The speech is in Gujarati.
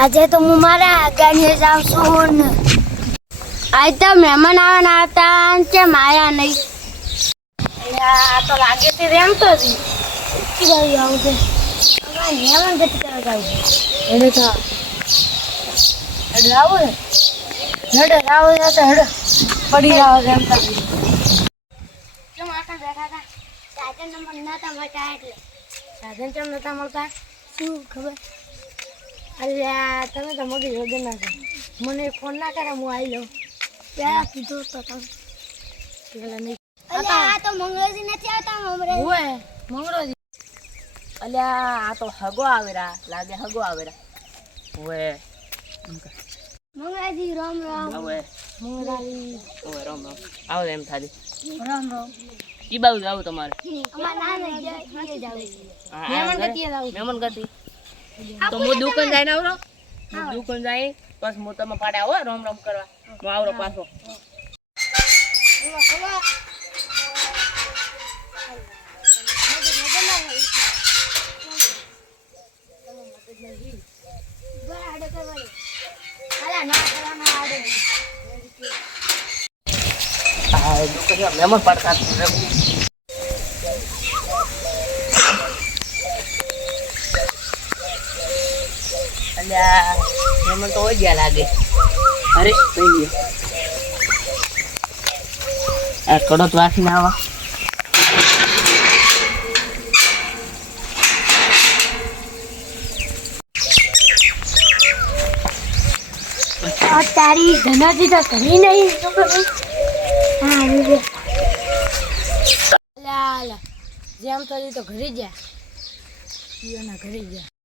આજે તો હું મારા ગાને જાઉં છું ને આજ તો મહેમાન આવવાના હતા કેમ આયા નહીં? આ તો લાગે તે રેમતો જ કીધું આવશે મહેમાન ગતિ કરવા જાવ એટલે તો આવો ને હેડો આવો તો હેડો પડી જાવ રેમતા કેમ આખા બેઠા હતા? સાધન નંબર નતા મળતા એટલે સાધન કેમ નતા મળતા શું ખબર? અલ્યા તમે તો મગજ વગર ના કરો, મને ફોન ના કરે હું આવી લઉં. ત્યાં કીધું તો તમે પેલા નહીં. આ તો મંગળજી નથી આવતા હમણાં. હોય મંગળજી. અલ્યા આ તો હગો આવેરા લાગે, હગો આવેરા. ઓએ મંગળજી રામ રામ. ઓએ મંગળજી ઓએ રામ રામ. આવો એમ થાલી. રામ રામ. ઈ બાજુ જાવ તમારે? અમાર નાને જાય જાવ છે. મહેમાન ગતિ જાવ. મહેમાન ગતિ. તો હું દુકાન જઈને આવરો. દુકાન જાય બસ હું તમે પાડે આવો રામ રામ કરવા. હું આવરો પાછો. મહેમાન પાડતા અલ્યા મહેમાન તો હોય ગયા લાગે. અરે ભાઈ આ કડોત વાંચીને આવા. તારી ધનાજી તો ઘણી નહીં. જેમ તો ઘરે ગયા ઘરે ગયા.